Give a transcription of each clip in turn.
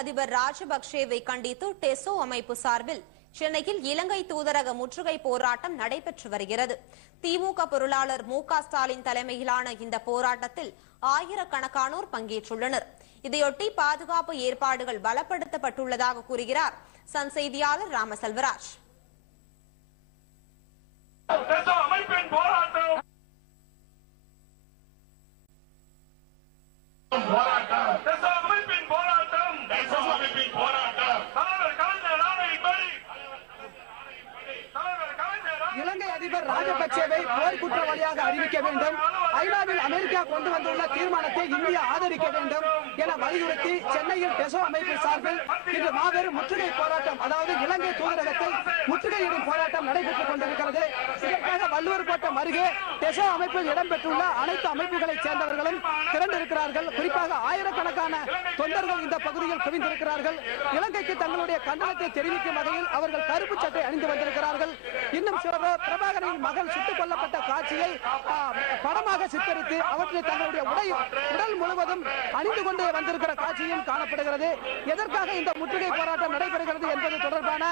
அதிபர் ராஜபக்சேவை கண்டித்து டெசோ அமைப்பு சார்பில் சென்னையில் இலங்கை தூதரக முற்றுகை போராட்டம் நடைபெற்று வருகிறது. திமுக பொருளாளர் மு.க. ஸ்டாலின் தலைமையிலான இந்த போராட்டத்தில் ஆயிரக்கணக்கானோர் பங்கேற்றுள்ளனர். இதையொட்டி பாதுகாப்பு ஏற்பாடுகள் பலப்படுத்தப்பட்டுள்ளதாக கூறுகிறார் சன் செய்தியாளர் ராமசெல்வராஜ். இலங்கை அதிபர் ராஜபக்சேவை போர் குற்றவாளியாக அறிவிக்க வேண்டும், ஐநாவில் அமெரிக்கா கொண்டு வந்துள்ள தீர்மானத்தை இந்தியா ஆதரிக்க வேண்டும் என வலியுறுத்தி சென்னையில் டெசோ அமைப்பு சார்பில் இன்று மாபெரும் முற்றுகை போராட்டம், அதாவது இலங்கை தூதரகத்தை முற்றுகையிடும் போராட்டம் நடைபெற்றுக் கொண்டிருக்கிறது. இதற்காக வள்ளுவர் கோட்டம் அருகே டெசோ அமைப்பில் இடம்பெற்றுள்ள அனைத்து அமைப்புகளைச் சேர்ந்தவர்களும் திரண்டிருக்கிறார்கள். குறிப்பாக ஆயிரக்கணக்கான தொண்டர்கள் இந்த பகுதியில் குவிந்திருக்கிறார்கள். இலங்கைக்கு தங்களுடைய கண்டனத்தை தெரிவிக்கும் வகையில் அவர்கள் கருப்பு சட்டை அணிந்து வந்திருக்கிறார்கள். இன்னும் சிலர் பிரபாகரனின் மகள் சுட்டுக் கொல்லப்பட்ட காட்சியை படமாக சித்தரித்து அவற்றை தங்களுடைய உடல் முழுவதும் அணிந்து கொண்டு வந்திருக்கிற காட்சியும் காணப்படுகிறது. எதற்காக இந்த முற்றுகை போராட்டம் நடைபெறுகிறது என்பது தொடர்பான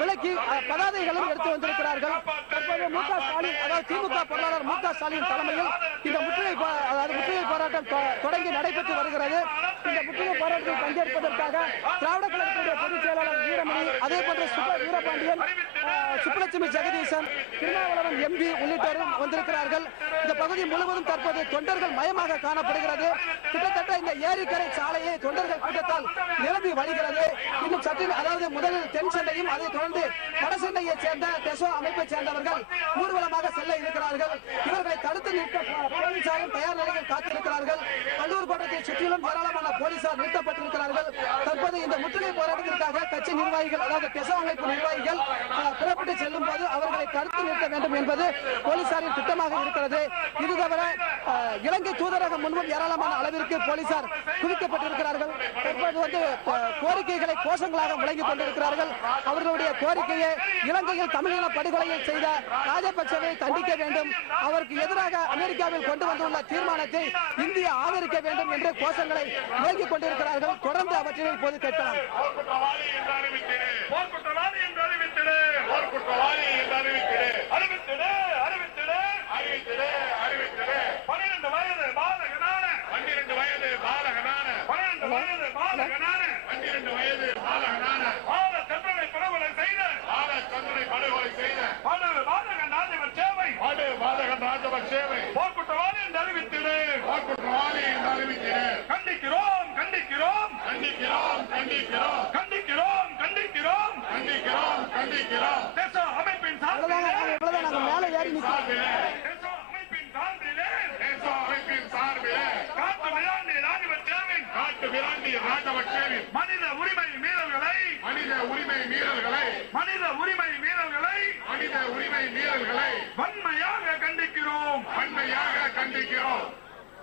விளக்கி பதாதைகளும் எடுத்து வந்திருக்கிறார்கள். தற்போது மு.க. ஸ்டாலின், அதாவது திமுக பொருளாளர் மு.க. ஸ்டாலின் தலைமையில் இந்த முற்றுகை போராட்டம் தொடங்கி நடைபெற்று வருகிறது. இந்த முற்றுகை போராட்டத்தில் பங்கேற்பதற்காக திராவிட கழகத்துடைய பொதுச் செயலாளர் வீரமணி, அதே போன்ற வீரபாண்டியன், சுப்புலட்சுமி ஜெகதீசன், திருமாவளவன் எம்பி உள்ளிட்டோரும் வந்திருக்கிறார்கள். இந்த பகுதி முழுவதும் தற்போது தொண்டர்கள் மயமாக காணப்படுகிறது. கிட்டத்தட்ட இந்த ஏரிக்கரை சாலையை தொண்டர்கள் கூட்டத்தால் நிரம்பி வழிகிறது. இன்னும் சற்று, அதாவது முதலில் தென் சென்னையும் அதை தொடர்ந்து வட சென்னையை சேர்ந்த டெசோ அமைப்பை சேர்ந்தவர்கள் ஊர்வலமாக செல்ல இருக்கிறார்கள். இவர்களை தடுத்து நிற்க போலீசாரும் தயார் நிலையில் காத்திருக்கிறார்கள். கல்லூர் கோட்டத்தை சுற்றிலும் ஏராளமான போலீசார் நிறுத்தப்பட்டிருக்கிறார்கள். தற்போது இந்த முற்றுகை போராட்டத்திற்காக கட்சி நிர்வாகிகள், அதாவது டெசோ அமைப்பு நிர்வாகிகள் புறப்பட்டு செல்லும் போது அவர்களை தடுத்து நிறுத்த வேண்டும் என்பது போலீசாரின் திட்டமாக இருக்கிறது. இது தவிர இலங்கை தூதரகம் முன்பும் ஏராளமான அளவிற்கு போலீசார் குவிக்கப்பட்டிருக்கிறார்கள். தற்போது கோரிக்கைகளை கோஷங்களாக முழங்கிக் கொண்டிருக்கிறார்கள். அவர்களுடைய கோரிக்கையை இலங்கையில் தமிழின படுகொலையை செய்த ராஜபக்சேவை தண்டிக்க வேண்டும், அவருக்கு எதிராக அமெரிக்காவில் கொண்டு வந்துள்ள தீர்மானத்தை இந்தியா ஆதரிக்க வேண்டும் என்று கோஷங்களை முழங்கிக் கொண்டிருக்கிறார்கள். தொடர்ந்து அவற்றை இப்போது கேட்கலாம்.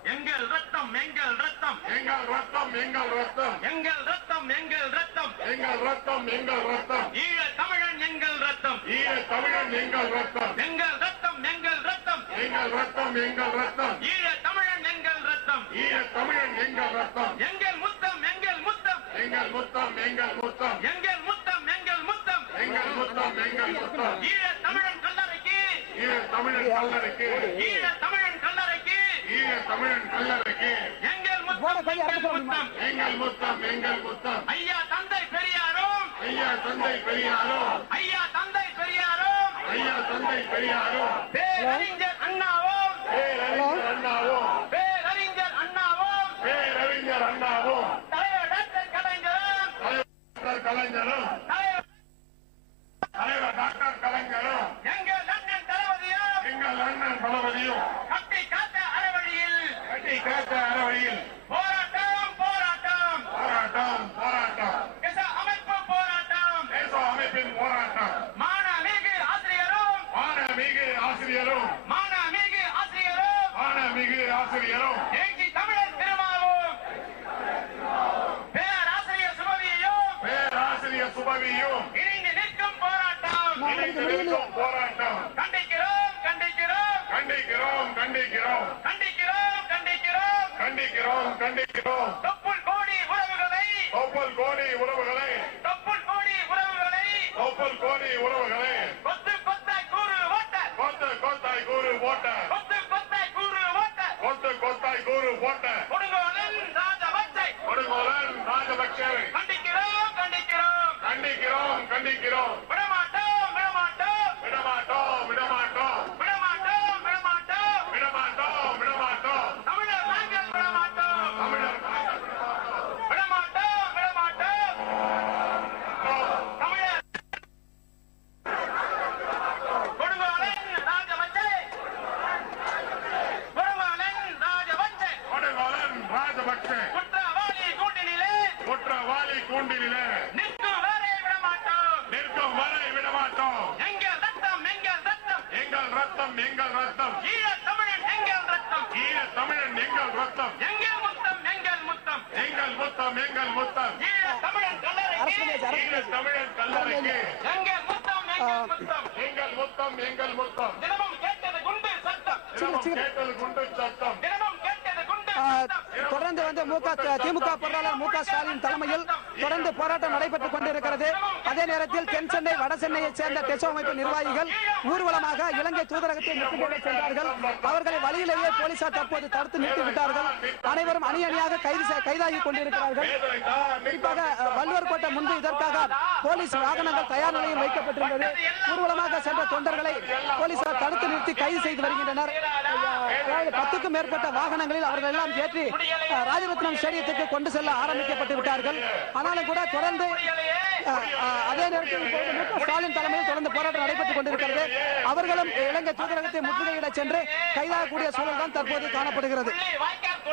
எங்கள் ரத்தம் எங்கள் ரத்தம் எங்கள் ரத்தம் எங்கள் ரத்தம் எங்கள் ரத்தம் எங்கள் ரத்தம் எங்கள் ரத்தம் எங்கள் ரத்தம் ஈழ தமிழன் எங்கள் ரத்தம் ஈழ தமிழன் எங்கள் ரத்தம் எங்கள் ரத்தம் எங்கள் ரத்தம் எங்கள் ரத்தம் எங்கள் ரத்தம் ஈழ தமிழன் எங்கள் ரத்தம் ஈழ தமிழன் எங்கள் ரத்தம் எங்கள் முத்தம் எங்கள் முத்தம் எங்கள் முத்தம் எங்கள் முத்தம் எங்கள் முத்தம் எங்கள் முத்தம் எங்கள் முத்தம் எங்கள் முத்தம் ஈழ தமிழன் கல்லறைக்கு ஈழ தமிழன் கல்லறைக்கு ஈழ தமிழன் கல்லறைக்கு ஈழ தமிழன் கல்லறைக்கு எங்கள் முத்தம் எங்கள் முத்தம் எங்கள் முத்தம் ஐயா தந்தை பெரியாரும் ஐயா தந்தை பெரியாரும் ஐயா தந்தை பெரியாரும் ஐயா தந்தை பெரியாரும் பேரறிஞர் அண்ணாவும் பேரறிஞர் அண்ணாவும் பேரறிஞர் அண்ணாவும் பேரறிஞர் அண்ணாவும் தலைவர் டாக்டர் கலைஞரும் தலைவர் கலைஞரும் தலைவர் டாக்டர் கலைஞரும் எங்கள் அண்ணன் தளபதியும் எங்கள் அண்ணன் தளபதியும் கட்டி காத்த அறவழியில் கட்டி காத்த அறவழியில் போராட்டம் போராட்டம் போராட்டம் போராட்டம் தேச அமைப்பு போராட்டம் தேச அமைப்பின் போராட்டம் மானமிகு ஆசிரியரும் மானமிகு ஆசிரியரும் மானமிகு ஆசிரியரும் மானமிகு ஆசிரியரும் தேசிய தமிழர் திருமாவும் பேராசிரியர் சுபவியையும் பேராசிரியர் சுபவி காலி கூண்டிலே நிற்கும் வரை விடமாட்டோம். நிற்கும் வரை விடமாட்டோம். எங்கள் ரத்தம் எங்கள் ரத்தம் எங்கள் ரத்தம் எங்கள் ரத்தம் ஈழ தமிழன் எங்கள் ரத்தம் ஈழ தமிழன் எங்கள் ரத்தம் எங்கள் முத்தம் எங்கள் முத்தம் எங்கள் முத்தம் எங்கள் முத்தம் ஈழ தமிழன் கல்லறைக்கு ஈழ தமிழன் கல்லறைக்கு எங்கள் முத்தம் எங்கள் முத்தம் எங்கள் முத்தம் எங்கள் முத்தம் தினமும் கேட்டது குண்டு சத்தம் தினமும் கேட்டது குண்டு சத்தம் தினமும் கேட்டது குண்டு சத்தம். தொடர்ந்து திமுக பொருளாளர் மு க ஸ்டாலின் தலைமையில் தொடர்ந்து போராட்டம் நடைபெற்றுக் கொண்டிருக்கிறது. அதே நேரத்தில் தென் சென்னை வட சென்னையை சேர்ந்த டெசோ அமைப்பு நிர்வாகிகள் ஊர்வலமாக இலங்கை தூதரகத்தை முற்றுகையிட சென்றார்கள். அவர்களை வழியிலேயே போலீசார் தற்போது தடுத்து நிறுத்திவிட்டார்கள். அனைவரும் அணி அணியாக கைதாகி கொண்டிருக்கிறார்கள். குறிப்பாக வள்ளுவர் கோட்டை முன்பு இதற்காக போலீஸ் வாகனங்கள் தயார் நிலையில் வைக்கப்பட்டிருந்தது. ஊர்வலமாக சென்ற தொண்டர்களை போலீசார் தடுத்து நிறுத்தி கைது செய்து வருகின்றனர். 10க்கும் மேற்பட்ட வாகனங்களில் அவர்கள் எல்லாம் ஏற்றி ராஜரத்னம் ஸ்டேடியத்துக்கு கொண்டு செல்ல ஆரம்பிக்கப்பட்டு விட்டார்கள். ஆனாலும் கூட தொடர்ந்து அதே நேரத்தில் மு க ஸ்டாலின் தலைமையில் தொடர்ந்து போராட்டம் நடைபெற்றுக் கொண்டிருக்கிறது. அவர்களும் இலங்கை தூதரகத்தை முற்றுகையிட சென்று கைதாகக்கூடிய சூழல் தான் தற்போது காணப்படுகிறது. மறக்கத்தான்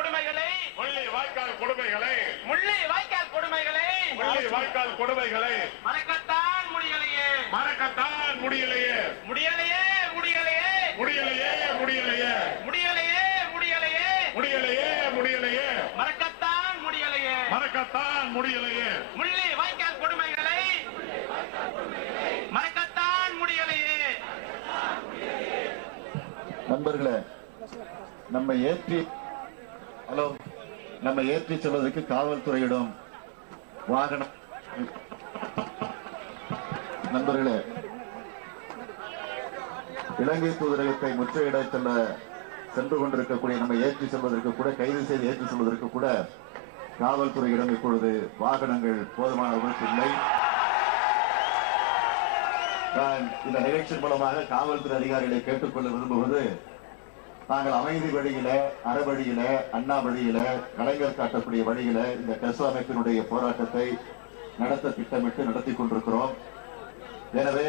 முடியலையே மறக்கத்தான் முடியலையே முடியலையே முடியலையே முடியலையே முடியலையே முடியலையே முடியலையே முடியலையே முடியலையே மறக்கத்தான் முடியலையே மறக்கத்தான் முடியலையே முள்ளி வாய்க்கால் கொடுமைகளை மறக்கத்தான் முடியலையே. நண்பர்களே, நம்ம ஏற்றி செல்வதற்கு காவல்துறையிடம் வாகனம். நண்பர்களே, இலங்கை தூதரகத்தை முற்றுகையிட சென்று கொண்டிருக்கக்கூடிய நம்ம ஏற்றி செல்வதற்கு கூட கைது செய்து ஏற்றி செல்வதற்கு கூட காவல்துறையிடம் இப்பொழுது வாகனங்கள் போதுமான அளவுக்கு இல்லை. நான் இந்த நிகழ்ச்சி மூலமாக காவல்துறை அதிகாரிகளை கேட்டுக்கொள்ள விரும்புவது, நாங்கள் அமைதி வழியில, அறவழியில, அண்ணா வழியில, கலைஞர் காட்டக்கூடிய வழியில இந்த டெசோ அமைப்பினுடைய போராட்டத்தை நடத்த திட்டமிட்டு நடத்தி கொண்டிருக்கிறோம். எனவே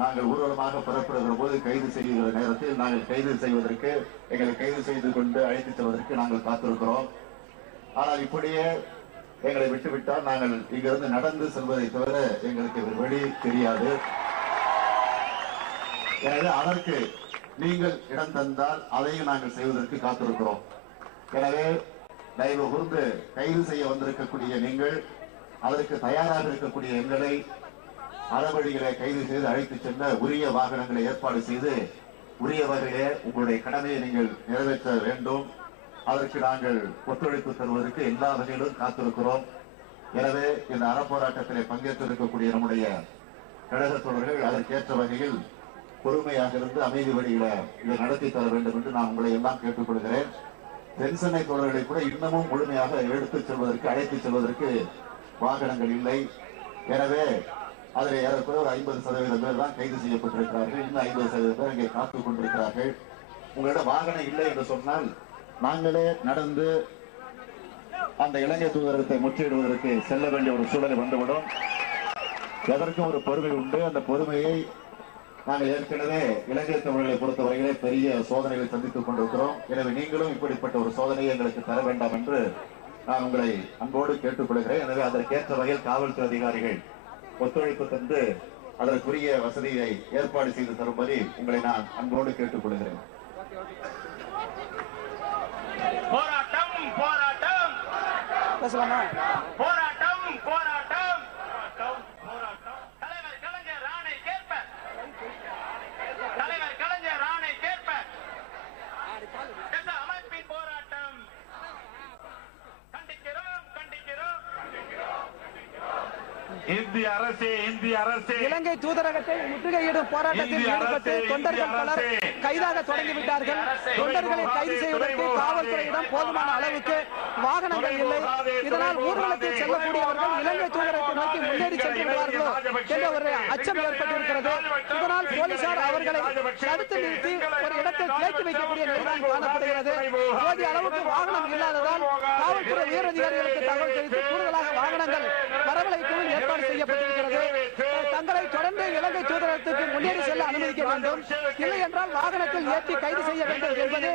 நாங்கள் ஊர்வலமாக புறப்படுகிற போது கைது செய்கிற நேரத்தில் நாங்கள் கைது செய்வதற்கு எங்களை கைது செய்து கொண்டு அழைத்து செல்வதற்கு நாங்கள் காத்திருக்கிறோம். ஆனால் இப்படியே எங்களை விட்டுவிட்டால் நாங்கள் இங்கிருந்து நடந்து செல்வதை தவிர எங்களுக்கு வழி தெரியாது. எனவே அதற்கு நீங்கள் இடம் தந்தால் அதையும் நாங்கள் செய்வதற்கு காத்திருக்கிறோம். எனவே தயவு கூர்ந்து கைது செய்ய வந்திருக்கக்கூடிய நீங்கள், அதற்கு தயாராக இருக்கக்கூடிய எங்களை அறவழிகளை கைது செய்து அழைத்து செல்ல உரிய வாகனங்களை ஏற்பாடு செய்து உரிய வகையிலே உங்களுடைய கடமையை நீங்கள் நிறைவேற்ற வேண்டும். அதற்கு நாங்கள் ஒத்துழைப்பு தருவதற்கு எல்லா வகையிலும் காத்திருக்கிறோம். எனவே இந்த அறப்போராட்டத்திலே பங்கேற்றிருக்கக்கூடிய நம்முடைய கழக தோழர்கள் அதற்கேற்ற வகையில் பொறுமையாக இருந்து அமைதி வழியில இதை நடத்தி தர வேண்டும் என்று நான் உங்களை எல்லாம் கேட்டுக்கொள்கிறேன். தென் சென்னை தோழர்களை கூட இன்னமும் முழுமையாக எடுத்துச் செல்வதற்கு அழைத்துச் செல்வதற்கு வாகனங்கள் இல்லை. எனவே அதில் ஏறக்குறைய ஒரு 50% பேர் தான் கைது செய்யப்பட்டிருக்கிறார்கள். இன்னும் 50% பேர் இங்கே காத்துக் கொண்டிருக்கிறார்கள். உங்களிடம் வாகனம் இல்லை என்று சொன்னால் நாங்களே நடந்து அந்த இலங்கை தூதரகத்தை முற்றிடுவதற்கு செல்ல வேண்டிய ஒரு சூழலை வந்துவிடும். எதற்கும் ஒரு பொறுமை உண்டு. அந்த பொறுமையை நாங்கள் ஏற்கனவே இலங்கை தமிழர்களை பொறுத்தவரையிலே பெரிய சோதனைகளை சந்தித்துக் கொண்டிருக்கிறோம். எனவே நீங்களும் இப்படிப்பட்ட ஒரு சோதனையை எங்களுக்கு தர வேண்டாம் என்று நான் உங்களை அன்போடு கேட்டுக்கொள்கிறேன். எனவே அதற்கேற்ற வகையில் காவல்துறை அதிகாரிகள் ஒத்துழைப்பு தந்து அதற்குரிய வசதியை ஏற்பாடு செய்து தரும்படி உங்களை நான் அன்போடு கேட்டுக்கொள்கிறேன். போராட்டம் போராட்டம் பேசலாமா? போராட்டம் போராட்டம் தலைவர் கலைஞர் ஆணை கேட்ப தலைவர் கலைஞர் ஆணை கேட்ப அமைப்பின் போராட்டம் கண்டிக்கிறோம் கண்டிக்கிறோம். இந்திய அரசு இலங்கை தூதரகத்தை முற்றுகையிடும் போராட்டத்தில் ஈடுபட்டு தொண்டர்கள் பலர் கைதாக தொடங்கிவிட்டார்கள். தொண்டர்களை கைது செய்வதற்கு காவல்துறையிடம் போதுமான அளவுக்கு வாகனங்கள் இல்லை. இதனால் ஊர்வலத்தில் செல்லக்கூடியவர்கள் இலங்கை தூதரகத்தை நோக்கி முன்னேறி சென்று விடுவார்களோ என்ற ஒரு அச்சம் ஏற்பட்டிருக்கிறது. இதனால் போலீசார் அவர்களை தடுத்து நிறுத்தி ஒரு இடத்தில் தேக்கி வைக்கக்கூடிய நிலைதான் காணப்படுகிறது. போதிய அளவுக்கு வாகனம் இல்லாததால் காவல்துறை உயரதிகாரிகளுக்கு தகவல் தெரிவித்து கூடுதலாக வாகனங்கள் வரவழைக்கவும் ஏற்பாடு செய்யப்பட்டிருக்கிறது. தங்களை தொடர்ந்து இலங்கை தூதரகத்துக்கு முன்னேறி செல்ல அனுமதிக்க வேண்டும், இல்லை என்றால் வாகனத்தில் ஏற்றி கைது செய்ய வேண்டும் என்பது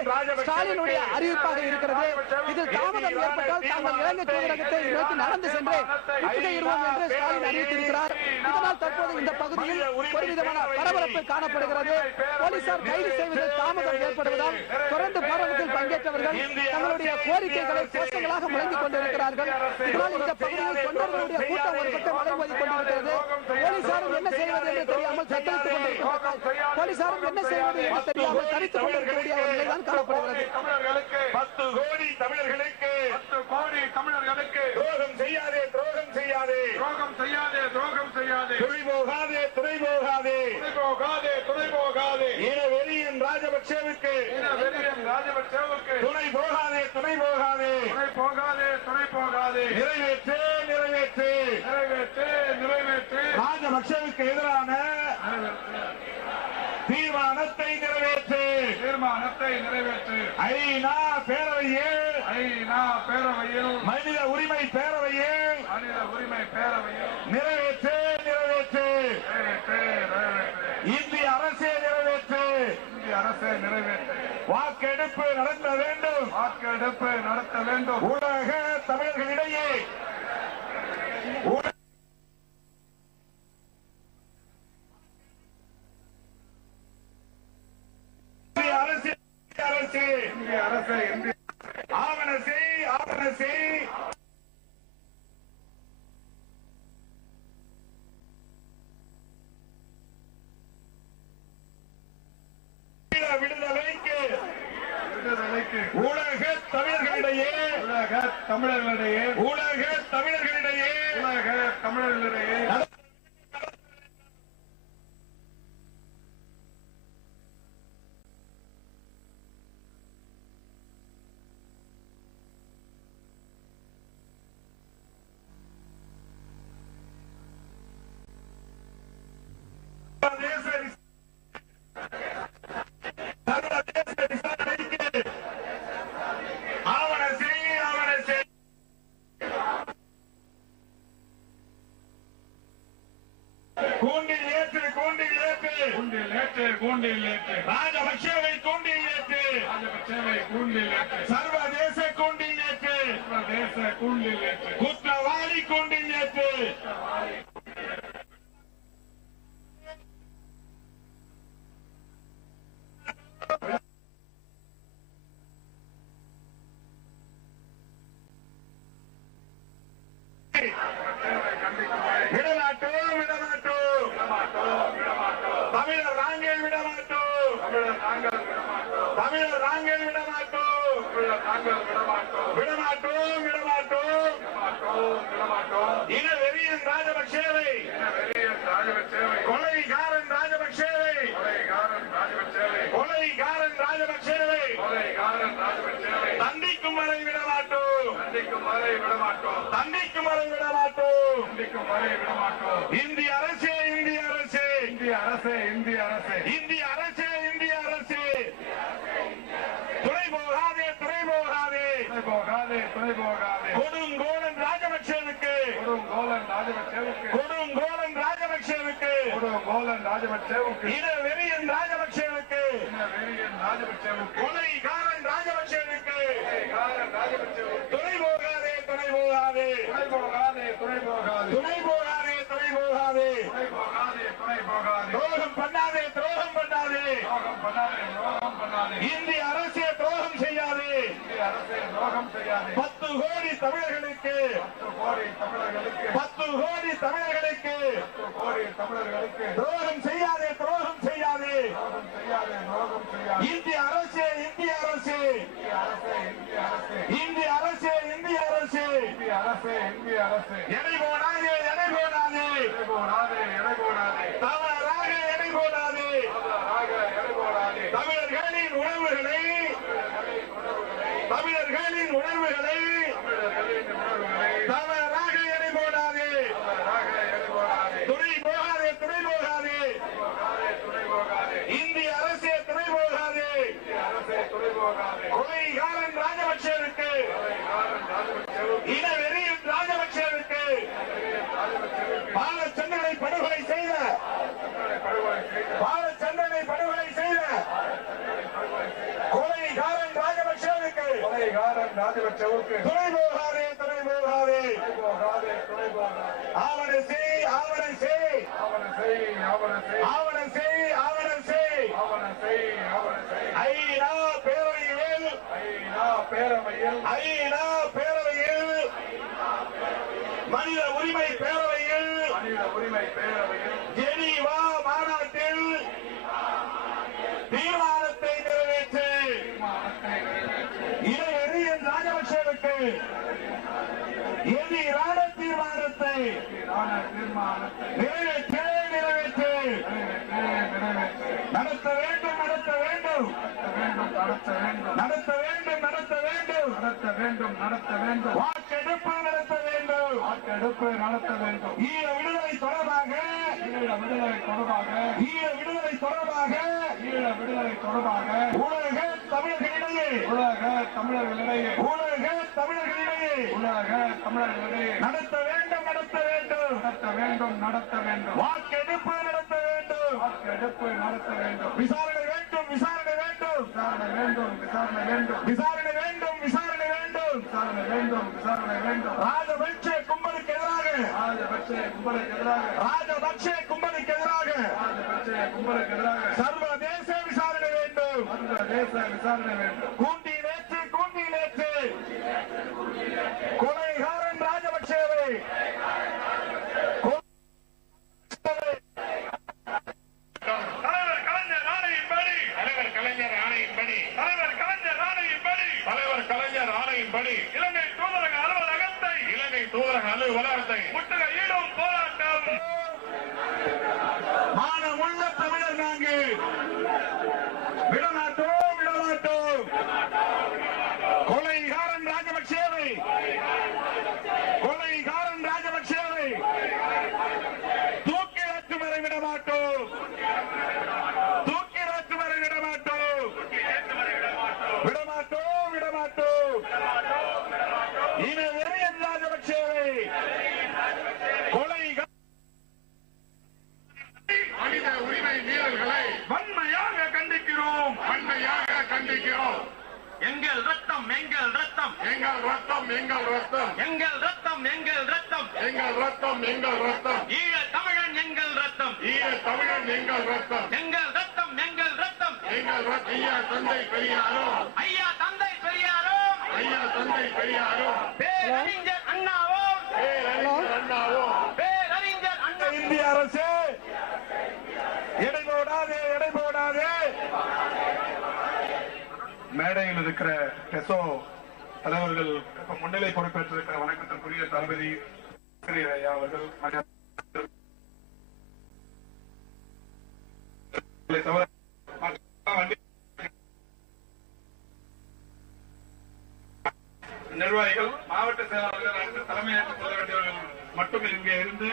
ஸ்டாலினுடைய அறிவிப்பாக இருக்கிறது. இதில் தாமதம் ஏற்பட்டால் தாங்கள் இலங்கை தூதரகத்தை நோக்கி நடந்து சென்று முற்றுகையிடுவோம் என்று ஸ்டாலின் அறிவித்திருக்கிறார். இதனால் தற்போது இந்த பகுதியில் ஒரு விதமான பரபரப்பு காணப்படுகிறது. போலீசார் கைது செய்வதில் தாமதம் ஏற்படுவதால் தொடர்ந்து போராட்டத்தில் பங்கேற்றவர்கள் தங்களுடைய கோரிக்கைகளை கோஷங்களாக முழங்கிக் கொண்டிருக்கிறார்கள். இதனால் இந்த பகுதியில் தொண்டர்களுடைய கூட்டம் ஒரு பக்கம் அலைமோதி கொண்டிருக்கிறது. போலீசாரும் என்ன செய்வது என்று தெரியாமல் தத்தளித்துக் கொண்டிருக்கிறார்கள். போலீசாரும் என்ன செய்வது என்று தெரியாமல் தரித்துக் கொண்டிருக்கக்கூடிய ஒரு நிலைதான் காணப்படுகிறது. 10 கோடி தமிழர்களுக்கு துரோகம் செய்யாதே, துரோகம் செய்யாதே, துரோகம் செய்யாதே, துரோகம் செய்யாதே, துணை போகாதே, துணை போகாதே, துணை போகாதே, துணை போகாதே, இனவெறியன் ராஜபக்சேவுக்கு, இனவெறியன் ராஜபக்சேவுக்கு துணை போகாதே, துணை போகாதே, துணை போகாதே, துணை போகாதே, நிறைவேற்று, நிறைவேற்று, நிறைவேற்று, நிறைவேற்று, ராஜபக்சேவுக்கு எதிரான தீர்மானத்தை நிறைவேற்று, தீர்மானத்தை நிறைவேற்று, ஐநா பேரவையில், ஐநா பேரவையில், மனித உரிமை பேரவையில், மனித உரிமை பேரவையில் நிறைவேற்று, நிறைவேற்று, நிறைவேற்று, நிறைவேற்று, இந்திய அரசே நிறைவேற்று, இந்திய அரசே நிறைவேற்று, வாக்கெடுப்பு நடத்த வேண்டும், வாக்கெடுப்பு நடத்த வேண்டும், உலக தமிழர்களிடையே ஆவண செய், ஆவண செய், விடுதலைக்கு, உலக தமிழர்களிடையே, உலக தமிழர்களிடையே, உலக தமிழர்களிடையே, உலக தமிழர்களிடையே கூண்டில் ஏற்று, கூண்டில் ஏற்று, கூண்டில் ஏற்று, கூண்டில் ஏற்று, ராஜபக்சேவை கூண்டில் ஏற்று, ராஜபக்சேவை கூண்டில் ஏற்று, சர்வதேச கூண்டில் ஏற்று, சர்வதேச கூண்டில் ஏற்று, குற்றவாளி கூண்டில் ஏற்று, விடமாட்டோம், விடமாட்டோம், தமிழர் நாங்கள் விடமாட்டோம், தமிழர் நாங்கள் விடமாட்டோம், விடமாட்டோம், விடமாட்டோம், இனவெறியன் ராஜபக்சேவை, கொலைகாரன் ராஜபக்சேவை, கொலைகாரன் ராஜபக்சேவை தண்டிக்கும் வரை விடமாட்டோம், தண்டிக்கும் வரை விடமாட்டோம், தண்டிக்கும் வரை விடமாட்டோம், தண்டிக்கும் வரை விடமாட்டோம், இந்திய அரசே, இந்திய அரசே, இந்திய அரசே, இந்திய அரசே, இந்திய அரசே, இந்திய அரசே, துணை போகாதே, துணை போகாதே, துணை போகாதே, துணை போகாதே, கொடுங்கோலன் ராஜபக்சேவுக்கு, கொடுங்கோலன் ராஜபக்சேவுக்கு, கொடுங்கோலன் ராஜபக்சேவுக்கு, கொடுங்கோலன் ராஜபக்சேவுக்கு, இனவெறியன் ராஜபக்சேவுக்கு, இனவெறியன் ராஜபக்சேவுக்கு, கொலைகாரன் ராஜபக்சேவுக்கு, கொலைகாரன் ராஜபக்சேவுக்கு, துணை போகாதே, துணை போகாதே, துணை போகாதே, துணை போகாதே, துணை போகாதே, துணை போகாதே, துணை போகாதே, துணை போகாதே, துரோகம் பண்ணாதே, துரோகம் பண்ணாதே, துரோகம் பண்ணாதே, துரோகம் பண்ணாதே, இந்திய அரசே துரோகம் செய்யாதே, இந்திய அரசே துரோகம் செய்யாதே, 10 கோடி தமிழர்களுக்கு, 10 கோடி தமிழர்களுக்கு, 10 கோடி தமிழர்களுக்கு, 10 கோடி தமிழர்களுக்கு துரோகம் செய்யாதே, துரோகம் செய்யாதே, துரோகம் செய்யாதே, துரோகம் செய்யாதே, இந்திய அரசே, இந்திய அரசே, இந்திய அரசே, இந்திய அரசே, இந்திய அரசே, இந்திய அரசே, இந்திய அரசே, இந்திய அரசே, எடை போடாதே, எடை போடாதே, எடை போடாதே, எடை போடாதே, தவறாக எடை போடாதே, தவறாக எடை போடாதே, தமிழர்களின் உணர்வுகளை, தமிழர்களின் உணர்வுகளை, தவறாக எடை போடாதே, தவறாக எடை போடாதே, துணை போகாதே, துணை போகாதே, துணை போகாதே, இந்திய அரசே துணை போகாதே, இந்திய அரசே துணை போகாதே, கொலைகாரன் ராஜபக்சேவுக்கு, கொலைகாரன் ராஜபக்சேவுக்கு, இனவெறியன் ராஜபக்சேவுக்கு, ராஜபக்சவுக்கு துணை போகாதே துணை போகாதே துணை போகாதே ஆவண செய் ஆவண செய் ஆவண செய் ஆவண செய் ஆவண செய் ஆவண செய் ஆவண செய் ஆவண செய் ஐநா பேரவையில் ஐநா பேரவையில் ஐநா பேரவையில் மனித உரிமை பேரவையில் மனித உரிமை பேரவையில் ஜெனீவா மாநாட்டில் தீர்மானத்தை நிறைவேற்று இளைஞர் ராஜபக்சேவுக்கு எதிரான தீர்மானத்தை நிறைவேற்று நிறைவேற்று நடத்த வேண்டும் நடத்த வேண்டும் நடத்த வேண்டும் நடத்த வேண்டும் நடத்த வேண்டும் நடத்த வேண்டும் வாக்கெடுப்பு நடத்த வேண்டும் வாக்கெடுப்பு நடத்த வேண்டும் ஈழ விடுதலை தொடர்பாக ஈழ விடுதலை தொடர்பாக ஈழ விடுதலை தொடர்பாக ஈழ விடுதலை தொடர்பாக உலக தமிழர்களிடையே உலக தமிழர்களிடையே உலக தமிழர்களிடையே உலக தமிழர்களிடையே நடத்த வேண்டும் நடத்த வேண்டும் நடத்த வேண்டும் நடத்த வேண்டும் வாக்கெடுப்பு நடத்த வேண்டும் வாக்கெடுப்பு நடத்த வேண்டும் விசாரணை வேண்டும் விசாரணை வேண்டும் விசாரணை வேண்டும் விசாரணை வேண்டும் விசாரணை வேண்டும் விசாரணை வேண்டும் விசாரணை வேண்டும் விசாரணை வேண்டும் ராஜபக்சே கும்பலுக்கு எதிராக ராஜபக்சே கும்பலுக்கு எதிராக ராஜபக்சே கும்பலுக்கு எதிராக ராஜபக்சே கும்பலுக்கு எதிராக சர்வதேச விசாரணை வேண்டும் சர்வதேச விசாரணை வேண்டும் கூண்டி நேற்று கொலைகாரன் ராஜபக்சேவை தலைவர் கலைஞர் ஆணையின்படி இலங்கை தூதரக அலுவலகத்தை முற்றுகையிடும் போராட்டம் மானமுள்ள தமிழர் நாங்கள் விடமாட்டோம் விடமாட்டோம் கொலைகாரன் ராஜபக்சேவை கொலைகாரன் ராஜபக்சேவை தூக்கிலாற்று வரை விடமாட்டோம் தூக்கிலாற்று வரை விடமாட்டோம் விடமாட்டோம் விடமாட்டோம் இன வெறியன் ராஜபக்சேவை கொலைகாரன் மனித உரிமை மீறல்களை வன்மையாக கண்டிக்கிறோம் வன்மையாக கண்டிக்கிறோம் எங்கள் ரத்தம் எங்கள் ரத்தம் எங்கள் ரத்தம் எங்கள் ரத்தம் எங்கள் ரத்தம் எங்கள் ரத்தம் எங்கள் ரத்தம் எங்கள் ரத்தம் ஈழ தமிழன் எங்கள் ரத்தம் ஈழ தமிழன் எங்கள் ரத்தம் எங்கள் ரத்தம் எங்கள் ரத்தம் எங்கள் ரத்தம் ஐயா தந்தை பெரியாரும் ஐயா தந்தை பெரியாரும் ஐயா தந்தை பெரியாரும் பேரறிஞர் அண்ணாவும் பேரறிஞர் அண்ணாவும் பேரறிஞர் அண்ணா இந்திய அரசு எடை போடாதே எடை போடாதே மேடையில் இருக்கிற டெசோ தலைவர்கள் முன்னிலை பொறுப்பேற்றிருக்கிற வணக்கத்திற்குரிய தளபதி ஐயா அவர்கள் நிர்வாகிகள் மாவட்ட செயலாளர்கள் அடுத்த தலைமையேற்று செல்ல வேண்டியவர்கள் மட்டும் இங்கே இருந்து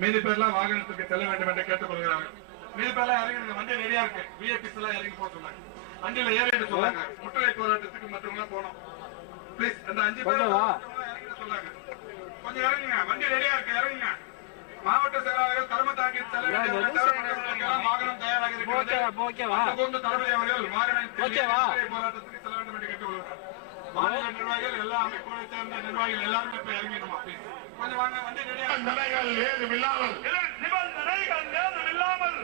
மீதி பேர்லாம் வாகனத்துக்கு செல்ல வேண்டும் என்று கேட்டுக் கொள்கிறார்கள். மீதி பேர்லாம் இறங்கி வண்டி ரெடியா இருக்கு, விஐபிஸ் எல்லாம் இறங்கி போக சொன்னாங்க, வண்டியில ஏறிட்டு சொன்னாங்க. முற்றுகை போராட்டத்துக்கு மற்றவங்க போனோம். பிளீஸ் அந்த 5 பேர் இறங்கி சொன்னாங்க. கொஞ்சம் இறங்குங்க, வண்டி ரெடியா இருக்கு, இறங்குங்க. மாவட்ட செயலாளர்கள் தலைமை தாங்கி செல்ல வேண்டிய வாகனம் தயாராக இருக்கிறது. தலைமை அவர்கள் வாகனம் போராட்டத்துக்கு செல்ல வேண்டும் என்று கேட்டுக் கொள்கிறார். மாநில நிர்வாகிகள் எல்லா அமைப்புகளை சேர்ந்த நிர்வாகிகள் எல்லாருமே இப்ப இறங்கிடுமா? கொஞ்சம் வாங்க, வண்டி ரெடியா. நிபந்தனைகள் ஏதுமில்லாமல்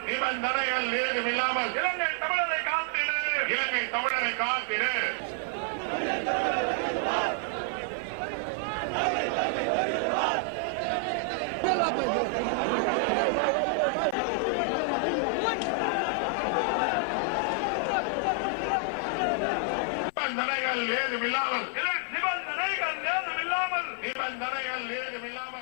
நிபந்தனைகள் ஏதுமில்லாமல் இலங்கை தமிழரை காத்திடு, இலங்கை தமிழரை காத்திடு. நிபந்தனைகள் ஏதுமில்லாமல் நிபந்தனைகள் ஏதுமில்லாமல் நிபந்தனைகள் ஏதுமில்லாமல்